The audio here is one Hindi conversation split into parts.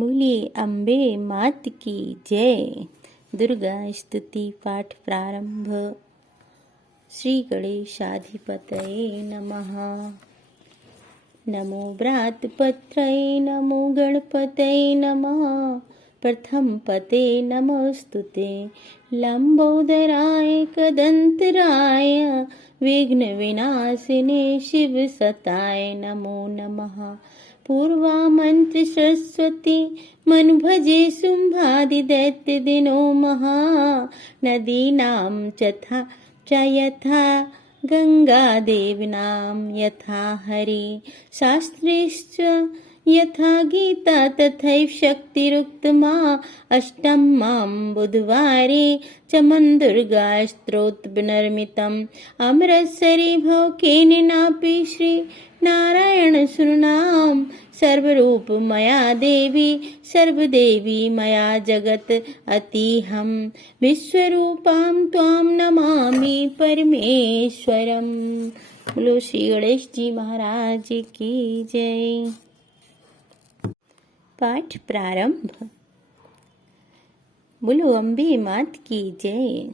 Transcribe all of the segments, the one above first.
बोलिए अम्बे मात की जय। दुर्गा स्तुति पाठ प्रारंभ। श्री गणेशाधिपतये नमः। नमो व्रातपत्रये नमो गणपतये नमः। प्रथम पते नमोस्तुते लंबोदराय कदंतराय विघ्न विनाशिने शिव सताय नमो नमः। पूर्वा मंत्र सरस्वती मन भजे शुंभादि दैत्य दिनो महा। नदीनां चथा च यथा गंगा देवनां यथा हरि शास्त्रेश्च यथा गीता तथैव शक्तिरुक्तमा। अष्टम्यां बुधवारे च दुर्गा स्तोत्रविनिर्मितम् अमृतसरे भवकेन नापि श्री नारायण सुरनाम। सर्वरूप मया देवी सर्वदेवी मया जगत अतिहं विश्वरूपां त्वां नमामि परमेश्वरम्। बोलो श्री गणेश जी महाराज की जय। पाठ प्रारंभ। बोलो अम्बे मात की जय।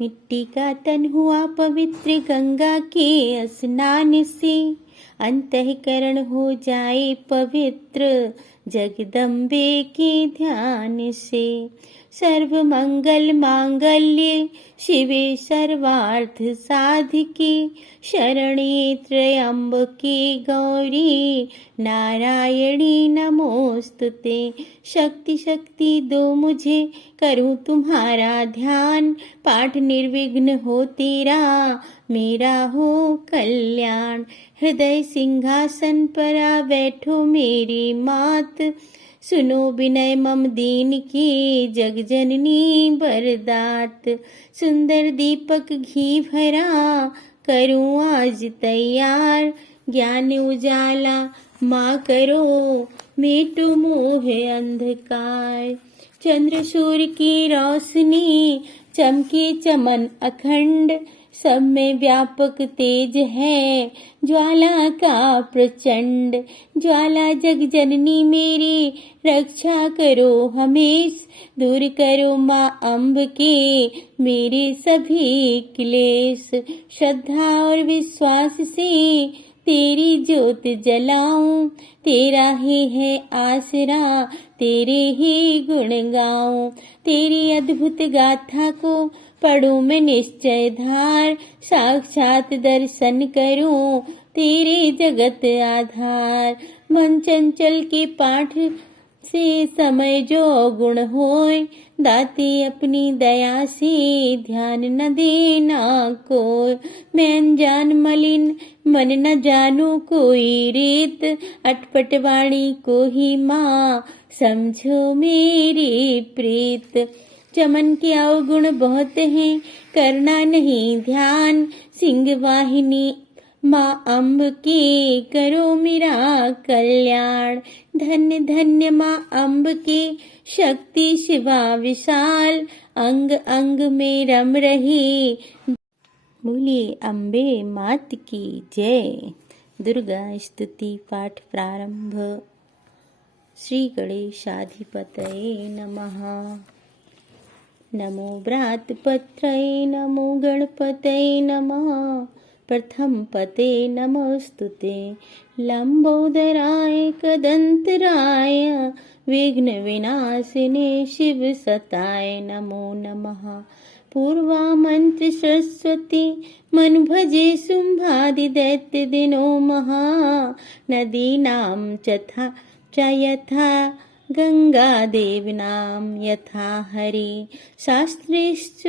मिट्टी का तन हुआ पवित्र गंगा के स्नान से, अंतःकरण हो जाए पवित्र जगदम्बे के ध्यान से। सर्व मंगल मांगल्ये शिवे सर्वार्थ साधिके, शरण्ये त्र्यंबके गौरी नारायणी नमोस्तुते। शक्ति शक्ति दो मुझे करूं तुम्हारा ध्यान, पाठ निर्विघ्न हो तेरा मेरा हो कल्याण। हृदय सिंहासन पर आ बैठो मेरी मात, सुनो विनय मम दीन की जग जननी बरदात। सुंदर दीपक घी भरा करूं आज तैयार, ज्ञान उजाला माँ करो मेटो मोह अंधकार। चंद्र सूर्य की रोशनी चमके चमन अखंड, सब में व्यापक तेज है ज्वाला का प्रचंड। ज्वाला जग जननी मेरी रक्षा करो हमेश, दूर करो माँ अम्ब के मेरे सभी क्लेश। श्रद्धा और विश्वास से तेरी ज्योत जलाऊं, तेरा ही है आसरा तेरे ही गुण गाऊं। तेरी अद्भुत गाथा को पढ़ूं मैं निश्चय धार, साक्षात दर्शन करूं तेरे जगत आधार। मन चंचल के पाठ से समय जो गुण होय, दाती अपनी दया से ध्यान न देना कोय। मैं अनजान मलिन मन न जानू कोई रीत, अटपट वाणी को ही माँ समझो मेरी प्रीत। चमन के अवगुण बहुत हैं करना नहीं ध्यान, सिंह वाहिनी माँ अम्ब के करो मेरा कल्याण। धन्य धन्य माँ अम्ब के शक्ति शिवा विशाल, अंग अंग में रम रही। बोलिए अम्बे मात की जय। दुर्गा स्तुति पाठ प्रारंभ। श्री गणेशाधिपतये नमः। नमो व्रातपत्रये नमो गणपतये नमः। प्रथम पते नमोस्तुते लंबोदराय कदंतराय विघ्न विनाशिने शिव सताय नमो नमः। पूर्वा मंत्र सरस्वती मन भजे शुंभादि दैत्य दिनो महा। नदीनां चथा च यथा गंगा देवनां यथा हरि शास्त्रेश्च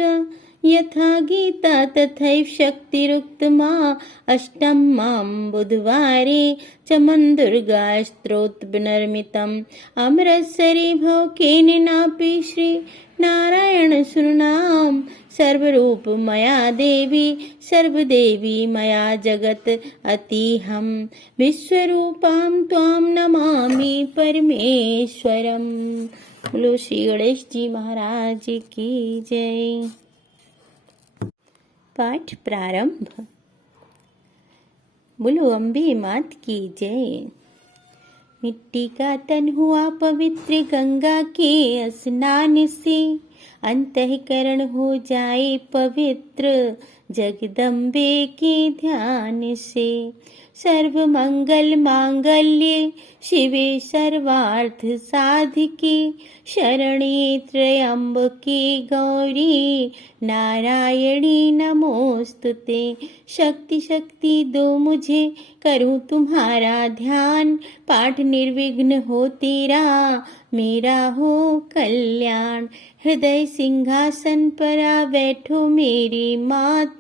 यथा गीता तथैव शक्तिरुक्तमा। अष्टम्यां बुधवारे च दुर्गा स्तोत्रविनिर्मितम् अमृतसरे भवकेन नापि श्री नारायण सुरनाम। सर्वरूप मया देवी सर्वदेवी मया जगत अतिहं विश्वरूपां त्वां नमामि परमेश्वरम्। बोलो श्री गणेश जी महाराज की जय। पाठ प्रारंभ। बोलो अम्बे मात की जय। मिट्टी का तन हुआ पवित्र गंगा के स्नान से, अंतःकरण हो जाए पवित्र जगदम्बे के ध्यान से। सर्व मंगल मांगल्ये शिवे सर्वार्थ साधिके, शरणे त्र्यंबके गौरी नारायणी नमोस्तुते। शक्ति शक्ति दो मुझे करूं तुम्हारा ध्यान, पाठ निर्विघ्न हो तेरा मेरा हो कल्याण। हृदय सिंहासन पर आ बैठो मेरी मात,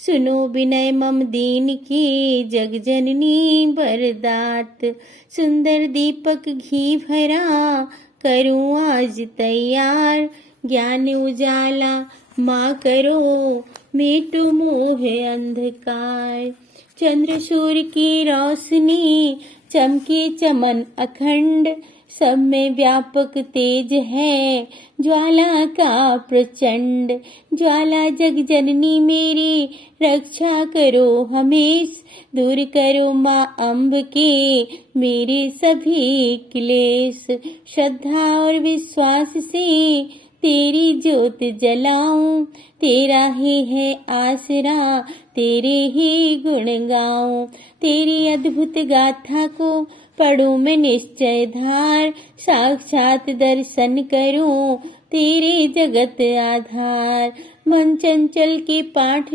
सुनो विनय मम दीन की जग जननी बरदात। सुंदर दीपक घी भरा करूं आज तैयार, ज्ञान उजाला माँ करो मिटो मोह अंधकार। चंद्र सूर्य की रोशनी चमके चमन अखंड, सब में व्यापक तेज है ज्वाला का प्रचंड। ज्वाला जग जननी मेरी रक्षा करो हमेश, दूर करो माँ अम्ब के मेरे सभी क्लेश। श्रद्धा और विश्वास से तेरी ज्योत जलाऊं, तेरा ही है आसरा तेरे ही गुण गाऊं। तेरी अद्भुत गाथा को पढ़ूं मैं निश्चय धार, साक्षात दर्शन करूं तेरे जगत आधार। मन चंचल के पाठ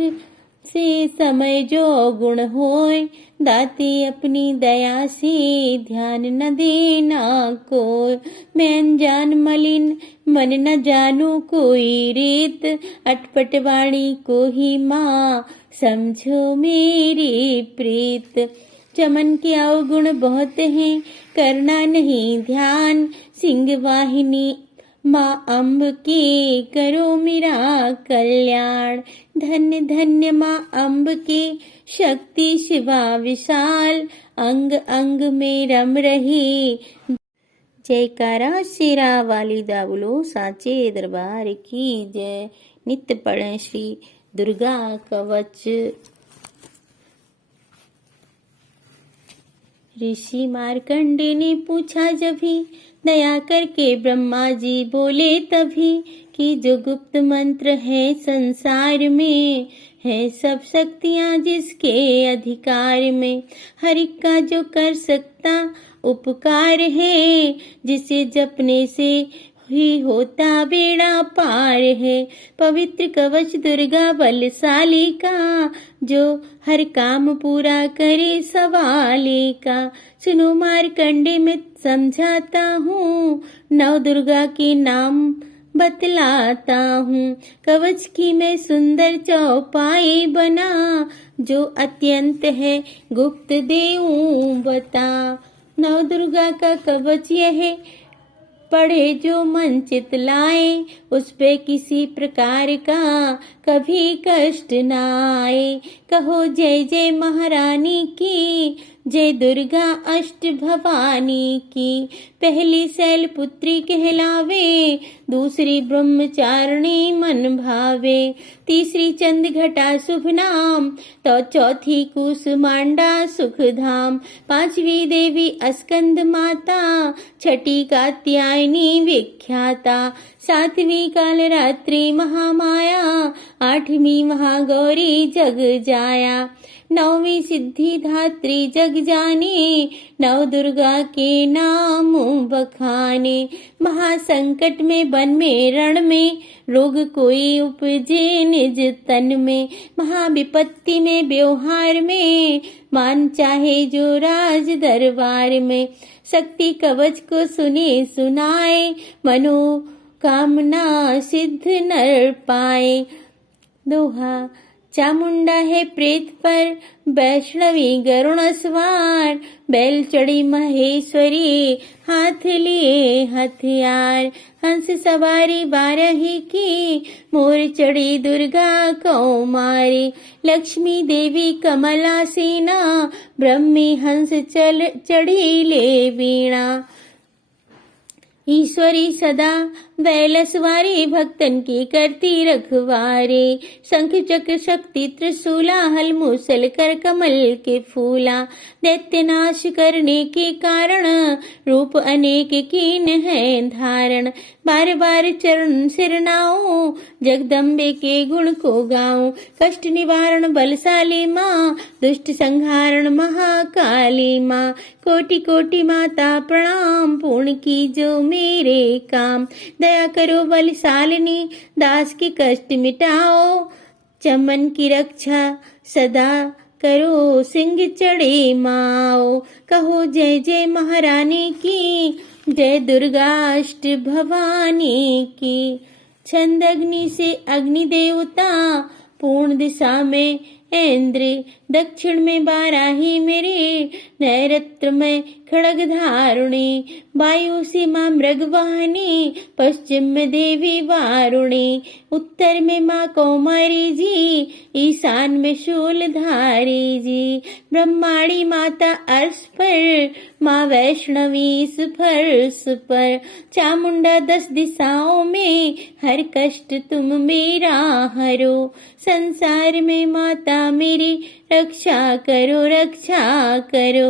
से समय जो गुण होय, दाते अपनी दया से ध्यान न देना कोय। मैं अनजान मलिन मन न जानू कोई रीत, अटपट वाणी को ही माँ समझो मेरी प्रीत। चमन के अवगुण बहुत हैं करना नहीं ध्यान, सिंह वाहिनी माँ अम्ब के करो मेरा कल्याण। धन्य धन्य माँ अम्ब के शक्ति शिवा विशाल, अंग अंग में रम रही। जयकारा शेरा वाली दा बोलो साचे दरबार की जय। नित्य पढ़ें श्री दुर्गा कवच। ऋषि मार्कंडे ने पूछा जभी, दया करके ब्रह्मा जी बोले तभी, कि जो गुप्त मंत्र है संसार में, है सब शक्तियाँ जिसके अधिकार में। हर एक का जो कर सकता उपकार है, जिसे जपने से ही होता बेड़ा पार है। पवित्र कवच दुर्गा बलशाली का, जो हर काम पूरा करे सवाले का। सुनो मार्कंडे में समझाता हूँ, नव दुर्गा के नाम बतलाता हूँ। कवच की मैं सुंदर चौपाई बना, जो अत्यंत है गुप्त देऊं बता। नव दुर्गा का कवच यह पढ़े जो मन चित लाए, उस पे किसी प्रकार का कभी कष्ट न आए। कहो जय जय महारानी की, जय दुर्गा अष्ट भवानी की। पहली शैलपुत्री कहलावे, दूसरी ब्रह्मचारिणी मन भावे। तीसरी चंद घटा शुभ नाम, तो चौथी कुसुमांडा सुख धाम। पांचवी देवी अस्कंद माता, छठी कात्यायनी विख्याता। सातवीं कालरात्रि महामाया, आठवीं महागौरी जग जाया। नौवीं सिद्धि धात्री जग जाने, नव दुर्गा के नाम बखाने। महासंकट में वन में रण में, रोग कोई उपजे निज तन में। महाविपत्ति में व्यवहार में, मान चाहे जो राज दरबार में। शक्ति कवच को सुने सुनाए, मनो कामना सिद्ध नर पाए। दोहा। चामुंडा है प्रेत पर, वैष्णवी गरुण सवार। बैल चढ़ी महेश्वरी, हाथ लिए हथियार। हंस सवारी 12 की, मोर चढ़ी दुर्गा कौमारी। लक्ष्मी देवी कमला सेना, ब्रह्मी हंस चढ़ी ले वीणा। ईश्वरी सदा बैलसवारी भक्तन की करती रखवारे। शंख चक्र शक्ति त्रिशूला हल मूसल कर कमल के फूला। दैत्य नाश करने के कारण रूप अनेक कीन है धारण। बार बार चरण सिर नाऊं जगदम्बे के गुण को गाऊं। कष्ट निवारण बलशाली माँ दुष्ट संहारण महाकाली माँ। कोटि कोटि माता प्रणाम पूर्ण की जो मेरे काम। दया करो बलशालिनी दास की कष्ट मिटाओ। चमन की रक्षा सदा करो सिंह चढ़े माओ। कहो जय जय महारानी की जय दुर्गाष्ट भवानी की। छंद अग्नि से अग्नि देवता पूर्ण दिशा में इंद्र। दक्षिण में बाराही मेरे नैऋत्य में खड़ग धारुणी। वायु सीमा मृगवाहिनी पश्चिम में देवी वारुणी। उत्तर में माँ कौमारी जी ईशान में शूलधारी जी। ब्रह्माणी माता अर्श पर माँ वैष्णवी इस फर्श पर। चामुंडा 10 दिशाओं में हर कष्ट तुम मेरा हरो। संसार में माता मेरी रक्षा करो रक्षा करो।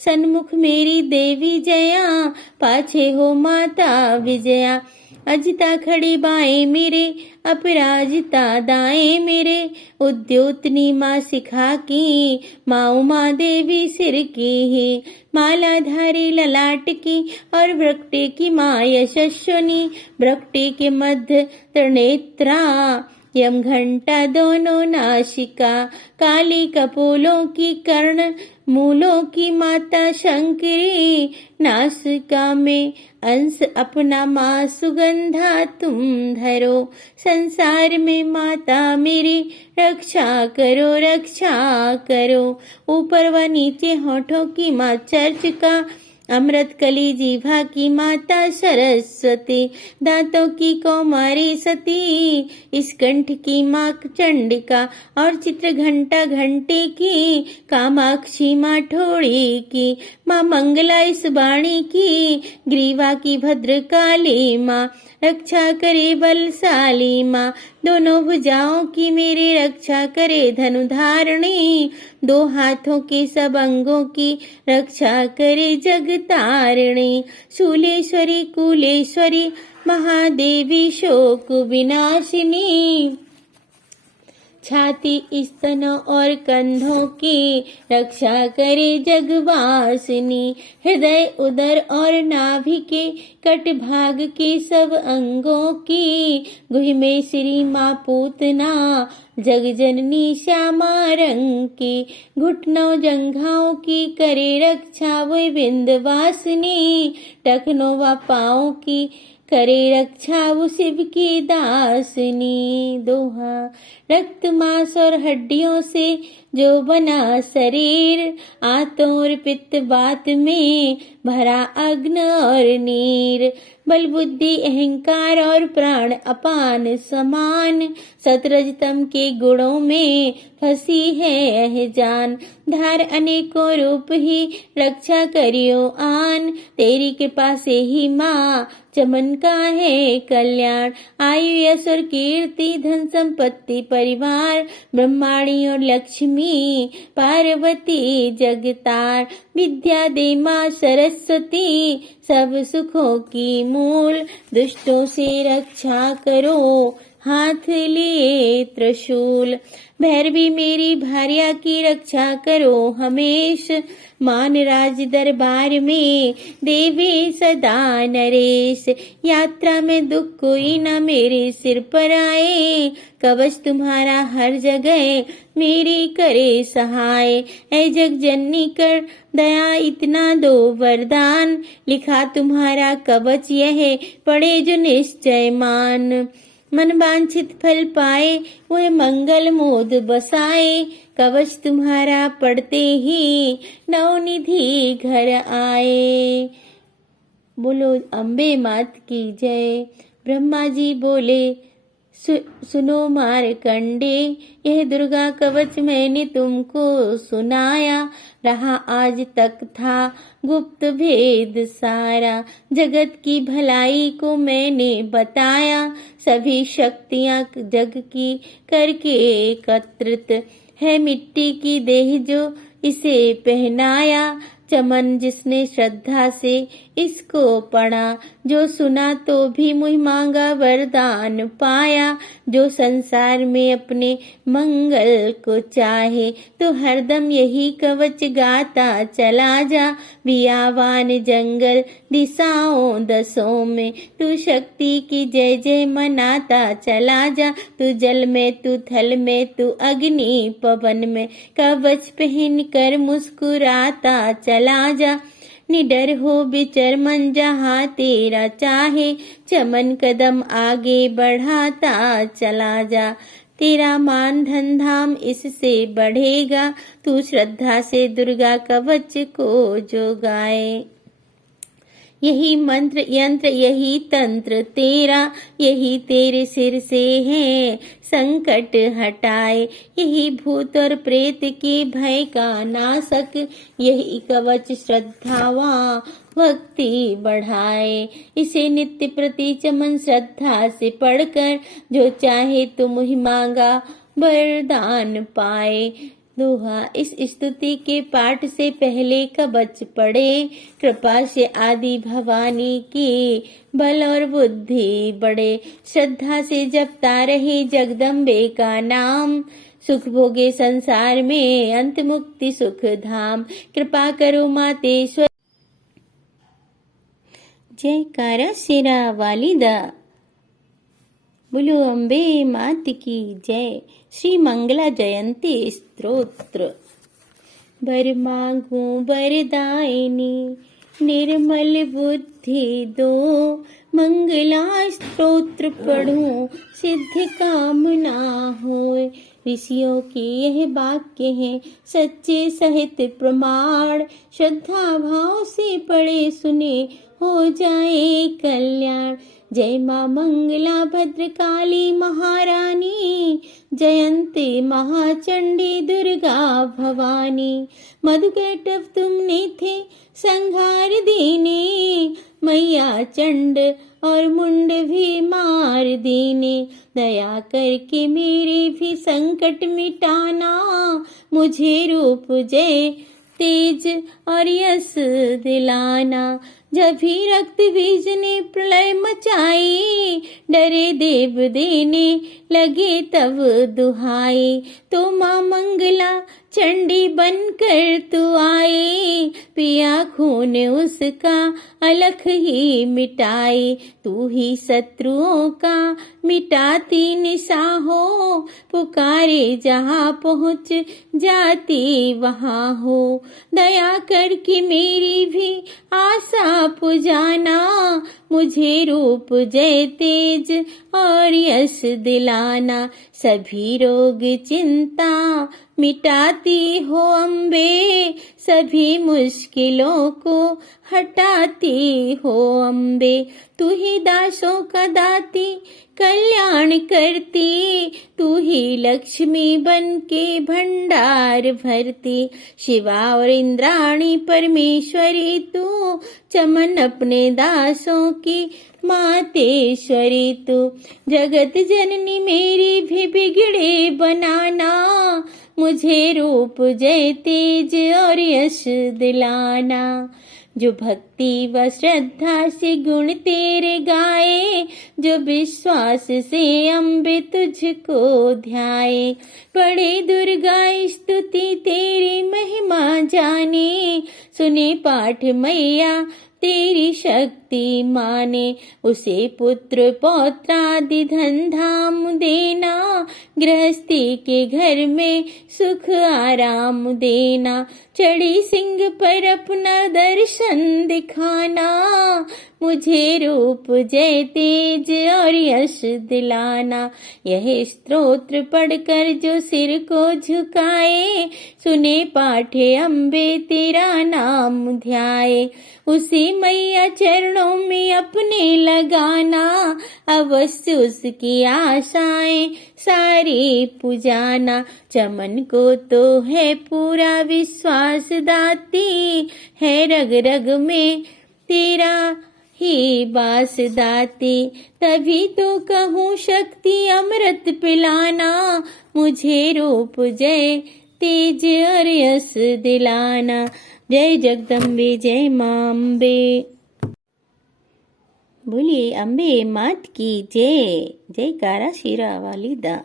सन्मुख मेरी देवी जया पाछे हो माता विजया। अजिता खड़ी बाएं मेरे अपराजिता दाएं मेरे। उद्योतनी माँ शिखा की माँ उमा देवी सिर की ही। मालाधारी ललाट की और वृक्टे की माँ यशस्विनी। वृक्टे के मध्य त्रिनेत्रा यम घंटा दोनों नासिका। काली कपोलों की कर्ण मूलों की माता शंकरी। नासिका में अंश अपना माँ सुगंधा तुम धरो। संसार में माता मेरी रक्षा करो रक्षा करो। ऊपर व नीचे होठों की माँ चर्चिका। अमृत कली जीभा की माता सरस्वती। दांतों की कौमारी सती। इस कंठ की माँ चंडिका। और चित्र घंटा घंटे की कामाक्षी माँ ठोड़ी की। माँ मंगला इस वाणी की ग्रीवा की भद्रकाली माँ। रक्षा करे बलशाली माँ दोनों भुजाओं की मेरी रक्षा करे धनुधारिणी। 2 हाथों के सब अंगों की रक्षा करे जगतारिणी। शूलेश्वरी कुलेश्वरी महादेवी शोक विनाशिनी। छाती स्तनों और कंधों की रक्षा करे जगवासिनी। हृदय उदर और नाभि के कट भाग के सब अंगों की। गुह में श्री माँ पूतना जग जननी श्यामा रंग की। घुटनों जंघाओं की करे रक्षा वही विंध्यवासिनी। टखनों व पाँव की करे रक्षा वो शिव की दासिनी। दोहा। रक्त मांस और हड्डियों से जो बना शरीर। आंतों और पित्त बात में भरा अग्न और नीर। बल बुद्धि अहंकार और प्राण अपान समान। सतरजतम के गुणों में फंसी है यह जान। धार अनेकों रूप ही रक्षा करियो आन। तेरी कृपा से ही माँ चमन का है कल्याण। आयु यश और कीर्ति धन संपत्ति परिवार। ब्रह्माणी और लक्ष्मी पार्वती जगतार। विद्या दे माँ सरस्वती सब सुखों की मूल। दुष्टों से रक्षा करो हाथ लिए त्रिशूल। भैरवी मेरी भार्या की रक्षा करो हमेश। मान राज दरबार में देवी सदा नरेश। यात्रा में दुख कोई न मेरे सिर पर आए। कवच तुम्हारा हर जगह मेरी करे सहाय। ऐ जग जननी कर दया इतना दो वरदान। लिखा तुम्हारा कवच यह पढ़े जो निश्चय मान। मन वांछित फल पाए वह मंगल मोद बसाए। कवच तुम्हारा पढ़ते ही नवनिधि घर आए। बोलो अम्बे मात की जय। ब्रह्मा जी बोले सुनो मारकंडे, यह दुर्गा कवच मैंने तुमको सुनाया। रहा आज तक था गुप्त भेद सारा, जगत की भलाई को मैंने बताया। सभी शक्तियां जग की करके एकत्रित है, मिट्टी की देह जो इसे पहनाया। चमन जिसने श्रद्धा से इसको पढ़ा, जो सुना तो भी मुँह मांगा वरदान पाया। जो संसार में अपने मंगल को चाहे, तो हरदम यही कवच गाता चला जा। बियावान जंगल दिशाओं दसों में, तू शक्ति की जय जय मनाता चला जा। तू जल में, तू थल में, तू अग्नि पवन में, कवच पहन कर मुस्कुराता चला जा। निडर हो विचर मन जहाँ तेरा चाहे, चमन कदम आगे बढ़ाता चला जा। तेरा मान धन धाम इससे बढ़ेगा, तू श्रद्धा से दुर्गा कवच को जो गाए। यही मंत्र यंत्र यही तंत्र तेरा, यही तेरे सिर से है संकट हटाए। यही भूत और प्रेत के भय का नाशक, यही कवच श्रद्धावा भक्ति बढ़ाए। इसे नित्य प्रति चमन श्रद्धा से पढ़कर, जो चाहे तो मुँह मांगा वरदान पाए। दोहा, इस स्तुति के पाठ से पहले कवच पढ़े, कृपा से आदि भवानी की बल और बुद्धि बढ़े। श्रद्धा से जपता रहे जगदम्बे का नाम, सुख भोगे संसार में अंत मुक्ति सुख धाम। कृपा करो मातेश्वर, जयकारा शेरा वालिदा। बोलो अम्बे मात की जय। श्री मंगला जयंती स्तोत्र। बर मांगू बरदायिनी, निर्मल बुद्धि दो। मंगला स्तोत्र पढ़ूं, सिद्ध कामना होए। ऋषियों के यह वाक्य हैं सच्चे सहित प्रमाण। श्रद्धा भाव से पढ़े सुने हो जाए कल्याण। जय माँ मंगला भद्रकाली महारानी, जयंती महाचंडी दुर्गा भवानी। मधुकैटभ तुमने थे संहार दीने, मैया चंड और मुंड भी मार दीने। दया करके मेरे भी संकट मिटाना, मुझे रूप जय तेज और यश दिलाना। जब भी रक्त बीज ने प्रलय मचाई, डरे देव देने लगे तब दुहाई। तो माँ मंगला चंडी बनकर तू आई, पिया खून उसका अलख ही मिटाई। तू ही शत्रुओं का मिटाती निशा हो, पुकारे जहाँ पहुँच जाती वहाँ हो। दया करके मेरी भी आशा पुजाना, मुझे रूप जय तेज और यश दिलाना। सभी रोग चिंता मिटाती हो अम्बे, सभी मुश्किलों को हटाती हो अम्बे। तू ही दासों का दाती कल्याण करती, तू ही लक्ष्मी बन के भंडार भरती। शिवा और इंद्राणी परमेश्वरी तू, चमन अपने दासों की मातेश्वरी तू। जगत जननी मेरी भी बिगड़े बनाना, मुझे रूप जय तेज और यश दिलाना। जो भक्ति व श्रद्धा से गुण तेरे गाए, जो विश्वास से अम्बे तुझको ध्याए। पढ़े दुर्गा स्तुति तेरी महिमा जाने, सुने पाठ मैया तेरी शक्ति माने। उसे पुत्र पौत्रादि धन धाम देना, गृहस्थी के घर में सुख आराम देना। चढ़ी सिंह पर अपना दर्शन दिखाना, मुझे रूप जय तेज और यश दिलाना। यह स्तोत्र पढ़कर जो सिर को झुकाए, सुने पाठे अम्बे तेरा नाम ध्याए। उसी मैया चरणों में अपने लगाना, अवश्य उसकी आशाएं सारी पुजाना। चमन को तो है पूरा विश्वास दाती, है रग रग में तेरा ही बास दाती। तभी तो कहूँ शक्ति अमृत पिलाना, मुझे रूप जय तेज और यश दिलाना। जय जगदम्बे जय मां अम्बे। बोलिए अम्बे मात की जय। जयकारा शिरा वाली दा।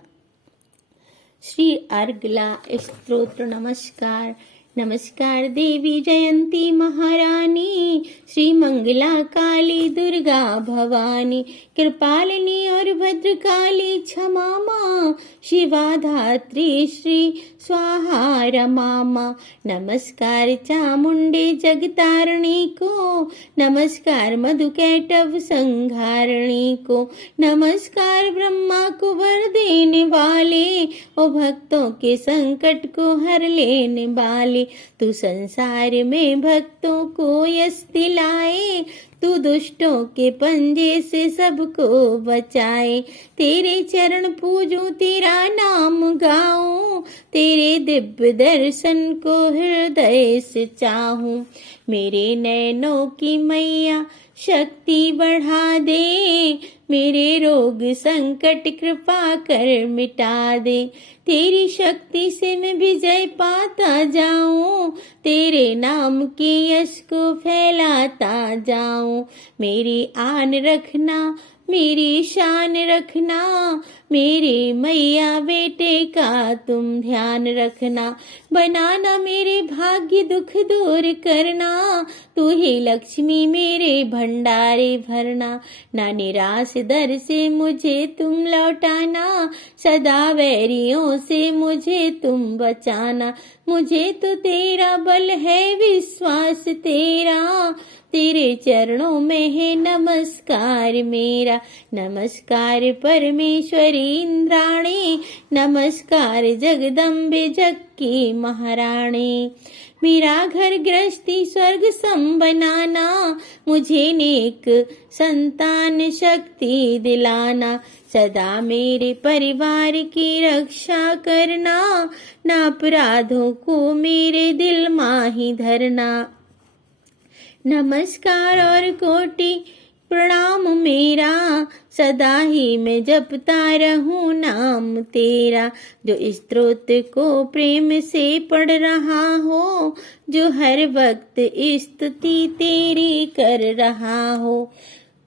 श्री अर्गला स्तोत्र। नमस्कार नमस्कार देवी जयंती महारानी, श्री मंगला काली दुर्गा भवानी, कृपालिनी और भद्रकाली क्षमा माँ, शिवा धात्री श्री स्वाहा रमा माँ। नमस्कार चामुंडे जगतारणी को, नमस्कार मधुकैटभ संहारणी को, नमस्कार ब्रह्मा को वर देने वाले, ओ भक्तों के संकट को हर लेने वाले। तू संसार में भक्तों को यश दिलाए, तू दुष्टों के पंजे से सबको बचाए। तेरे चरण पूजूं तेरा नाम गाऊं, तेरे दिव्य दर्शन को हृदय से चाहूं। मेरे नैनों की मैया शक्ति बढ़ा दे, मेरे रोग संकट कृपा कर मिटा दे। तेरी शक्ति से मैं विजय पाता जाऊं, तेरे नाम के यश को फैलाता जाऊं। मेरी आन रखना मेरी शान रखना, मेरे मैया बेटे का तुम ध्यान रखना। बनाना मेरे भाग्य दुख दूर करना, तू ही लक्ष्मी मेरे भंडारे भरना। ना निराश दर से मुझे तुम लौटाना, सदा वैरियों से मुझे तुम बचाना। मुझे तो तेरा बल है विश्वास तेरा, तेरे चरणों में है नमस्कार मेरा। नमस्कार परमेश्वरी इंद्राणी, नमस्कार जगदम्बे जग की महारानी। मेरा घर गृहस्थी स्वर्ग सम बनाना, मुझे नेक संतान शक्ति दिलाना। सदा मेरे परिवार की रक्षा करना, ना अपराधों को मेरे दिल माही धरना। नमस्कार और कोटि प्रणाम मेरा, सदा ही मैं जपता रहूं नाम तेरा। जो स्तोत्र को प्रेम से पढ़ रहा हो, जो हर वक्त स्तुति तेरी कर रहा हो,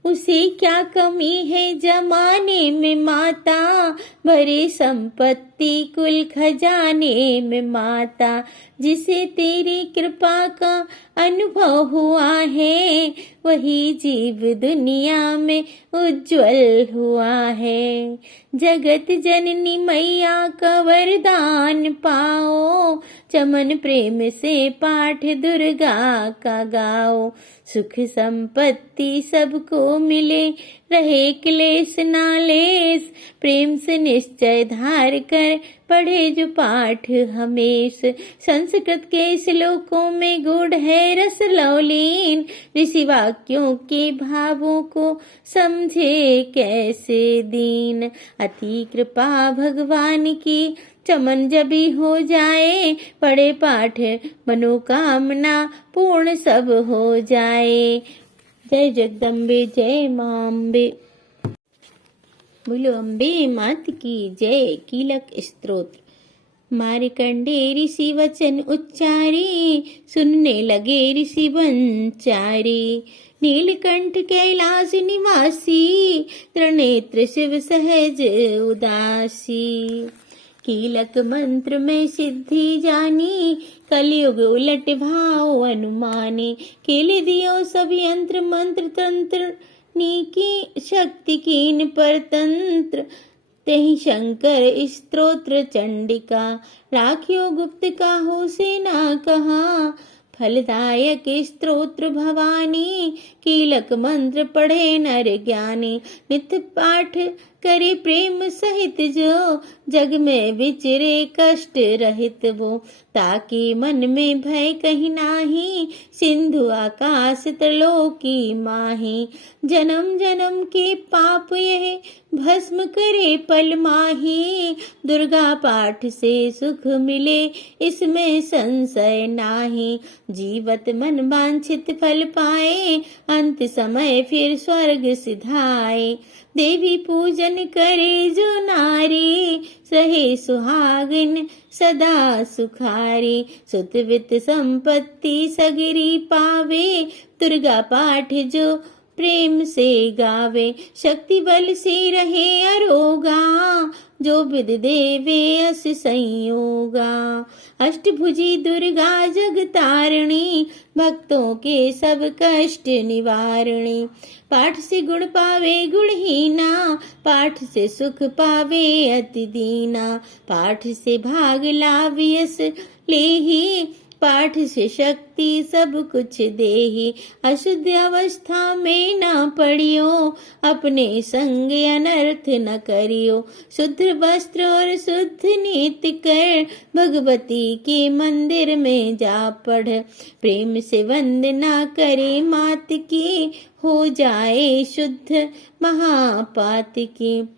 उसे क्या कमी है जमाने में माता, भरे संपत्ति कुल खजाने में माता। जिसे तेरी कृपा का अनुभव हुआ है, वही जीव दुनिया में उज्जवल हुआ है। जगत जननी मैया का वरदान पाओ, चमन प्रेम से पाठ दुर्गा का गाओ। सुख संपत्ति सबको मिले, रहे क्लेश नालेस, प्रेम से निश्चय धार कर पढ़े जो पाठ हमेश। संस्कृत के श्लोकों में गुड़ है रस लौलीन, ऋषि वाक्यों के भावों को समझे कैसे दीन। अति कृपा भगवान की चमन जबी हो जाए, पढ़े पाठ मनोकामना पूर्ण सब हो जाए। जय जगदम्बे जय मां अम्बे। बोलो अम्बे मात की जय। कीलक स्तोत्र। मार्कंडे ऋषि वचन उच्चारी, सुनने लगे ऋषि वंचारी। नीलकंठ कैलाश निवासी, त्रिनेत्र शिव सहज उदासी। कीलक मंत्र में सिद्धि जानी, कलयुग उलट भाव अनुमानी। केले दियो सब यंत्र मंत्र तंत्र, नीकी शक्ति कीन पर तंत्र। तेहि शंकर स्तोत्र चंडिका, राखियो गुप्त का हो सेना कहा। फलदायक स्तोत्र भवानी, कीलक मंत्र पढ़े नर ज्ञानी। नित्य पाठ करे प्रेम सहित जो, जग में विचरे कष्ट रहित वो, ताकि मन में भय कहीं नाही, सिंधु आकाश त्रिलोकी माही। जन्म जन्म के पाप यह भस्म करे पल माही, दुर्गा पाठ से सुख मिले इसमें संशय नाही। जीवत मन वांछित फल पाए, अंत समय फिर स्वर्ग सिधाए। देवी पूजन करे जो नारी, रहे सुहागिन सदा सुखारी। सुत वित्त संपत्ति सगरी पावे, दुर्गा पाठ जो प्रेम से गावे। शक्ति बल से रहे अरोगा, जो विद देवे अस संयोगा। अष्टभुजी दुर्गा जगतारिणी, भक्तों के सब कष्ट निवारणी। पाठ से गुण पावे गुणहीना, पाठ से सुख पावे अति दीना। पाठ से भाग लावी यस लेही, पाठ से शक्ति सब कुछ देही। अशुद्ध अवस्था में न पड़ियो, अपने संग अनर्थ न करियो। शुद्ध वस्त्र और शुद्ध नीति कर, भगवती के मंदिर में जा पढ़। प्रेम से वंदना करे मात की, हो जाए शुद्ध महापात की।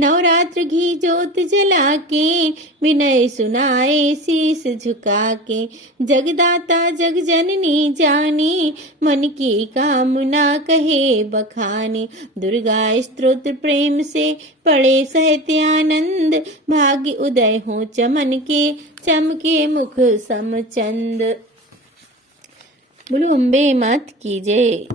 नवरात्र घी जोत जला के, विनय सुनाए शीस झुका के। जगदाता जग जननी जानी, मन की कामना कहे बखानी। दुर्गा स्तोत्र प्रेम से पढ़े सहते आनंद, भाग्य उदय हो चमन के, चमके मुख समचंद। बोलो अम्बे मात की जय।